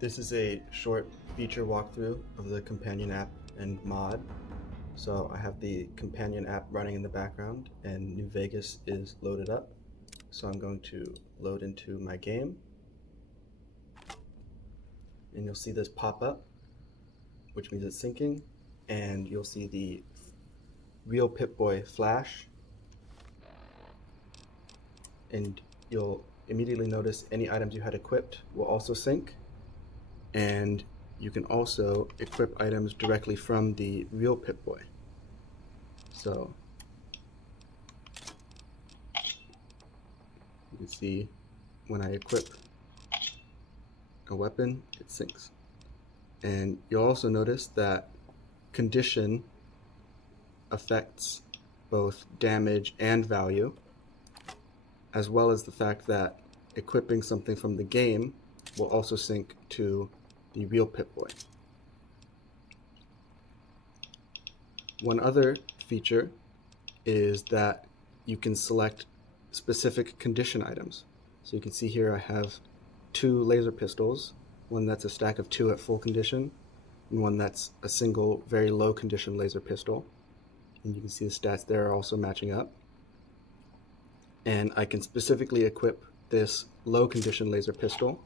This is a short feature walkthrough of the companion app and mod. So I have the companion app running in the background and New Vegas is loaded up. So I'm going to load into my game and you'll see this pop up, which means it's syncing, and you'll see the real Pip-Boy flash, and you'll immediately notice any items you had equipped will also sync, and you can also equip items directly from the real Pip-Boy. So you can see when I equip a weapon, it syncs. And you'll also notice that condition affects both damage and value, as well as the fact that equipping something from the game will also sync to the real Pip-Boy. One other feature is that you can select specific condition items. So you can see here I have 2 laser pistols, one that's a stack of 2 at full condition, and one that's a single very low condition laser pistol. And you can see the stats there are also matching up. And I can specifically equip this low condition laser pistol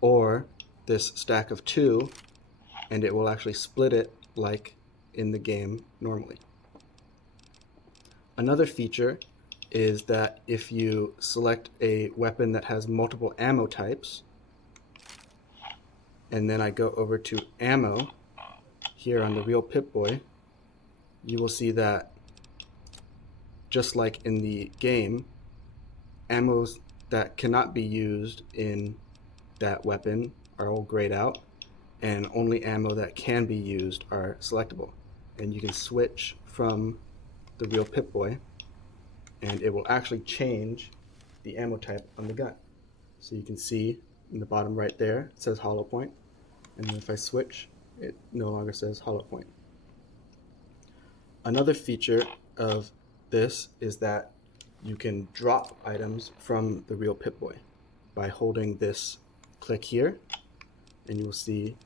or this stack of 2, and it will actually split it like in the game normally. Another feature is that if you select a weapon that has multiple ammo types, and then I go over to ammo here on the real Pip-Boy, you will see that just like in the game, ammos that cannot be used in that weapon are all grayed out, and only ammo that can be used are selectable. And you can switch from the real Pip-Boy, and it will actually change the ammo type on the gun. So you can see in the bottom right there, it says hollow point, and then if I switch, it no longer says hollow point. Another feature of this is that you can drop items from the real Pip-Boy by holding this click here, and you will see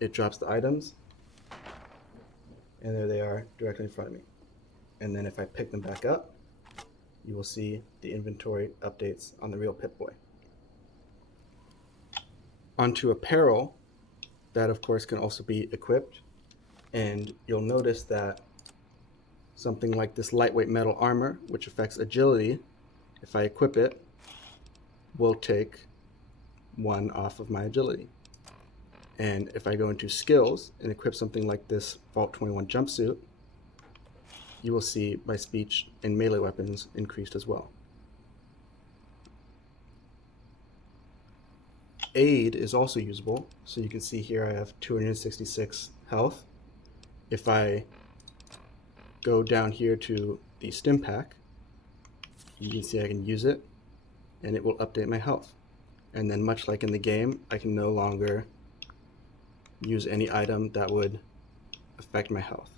it drops the items, and there they are directly in front of me. And then if I pick them back up, you will see the inventory updates on the real Pip-Boy. Onto apparel, that of course can also be equipped, and you'll notice that something like this lightweight metal armor, which affects agility, if I equip it, will take 1 off of my agility. And if I go into skills and equip something like this Vault 21 jumpsuit, you will see my speech and melee weapons increased as well. Aid is also usable, so you can see here I have 266 health. If I go down here to the stim pack, you can see I can use it and it will update my health. And then much like in the game, I can no longer use any item that would affect my health.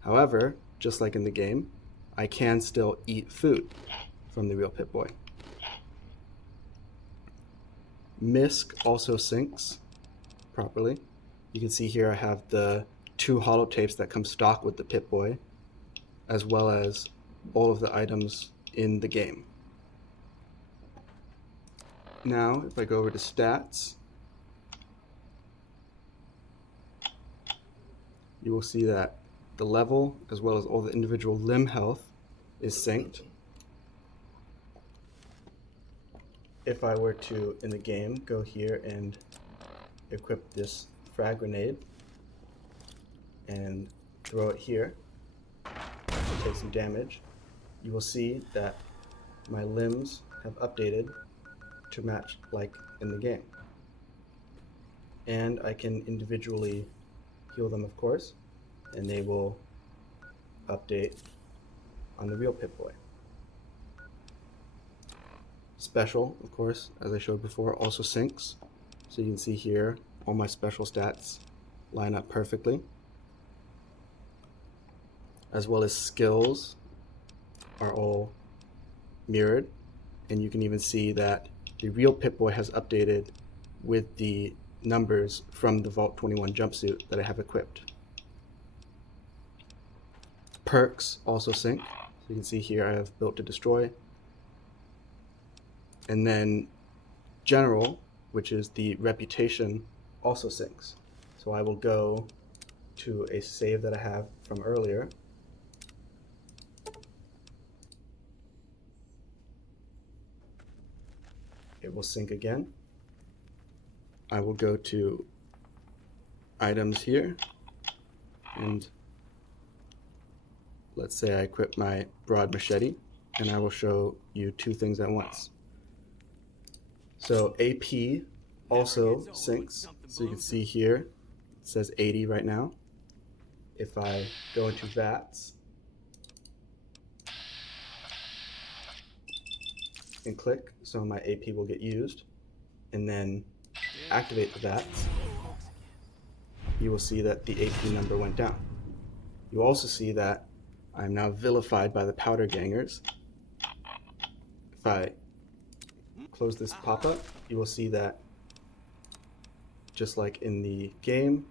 However, just like in the game, I can still eat food from the real Pip-Boy. MISC also syncs properly. You can see here I have the 2 holotapes that come stock with the Pip-Boy, as well as all of the items in the game. Now, if I go over to stats, you will see that the level, as well as all the individual limb health, is synced. If I were to, in the game, go here and equip this frag grenade and throw it here to take some damage, you will see that my limbs have updated to match like in the game. And I can individually heal them, of course, and they will update on the real Pip-Boy. Special, of course, as I showed before, also syncs. So you can see here all my special stats line up perfectly, as well as skills are all mirrored, and you can even see that the real Pip-Boy has updated with the numbers from the Vault 21 jumpsuit that I have equipped. Perks also sync. So you can see here I have built to destroy. And then general, which is the reputation, also syncs. So I will go to a save that I have from earlier. It will sync again. I will go to items here, and let's say I equip my broad machete, and I will show you two things at once. So AP also syncs. So you can see here, it says 80 right now. If I go into vats and click, so my AP will get used, and then activate the vats, you will see that the AP number went down. You also see that I'm now vilified by the powder gangers. If I close this pop-up, you will see that just like in the game,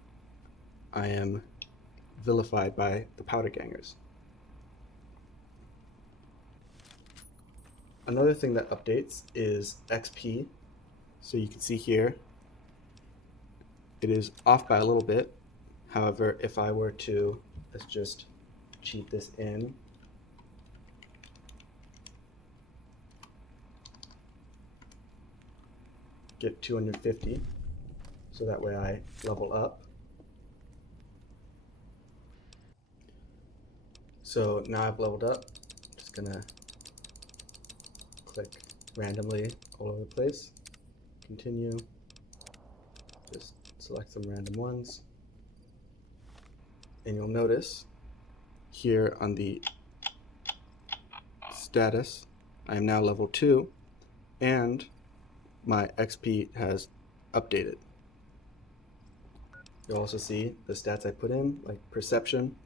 I am vilified by the powder gangers. Another thing that updates is XP. So you can see here, it is off by a little bit. However, if I were to, let's just cheat this in. Get 250, so that way I level up. So now I've leveled up. I'm just gonna click randomly all over the place. Continue. Just select some random ones. And you'll notice here on the status, I am now level 2, and my XP has updated. You'll also see the stats I put in, like perception,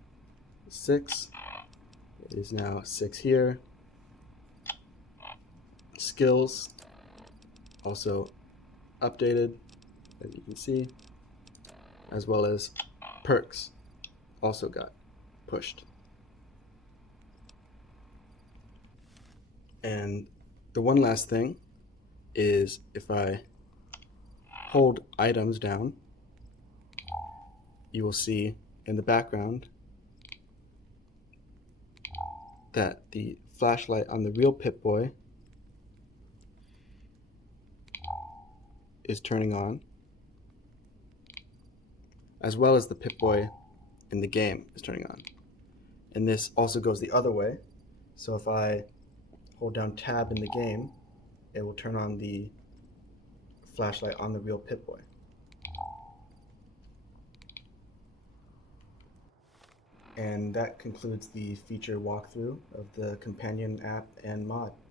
6. It is now 6 here. Skills, also updated, as you can see, as well as perks also got pushed. And the one last thing is if I hold items down, you will see in the background that the flashlight on the real Pip-Boy is turning on, as well as the Pip-Boy in the game is turning on. And this also goes the other way. So if I hold down tab in the game, it will turn on the flashlight on the real Pip-Boy. And that concludes the feature walkthrough of the companion app and mod.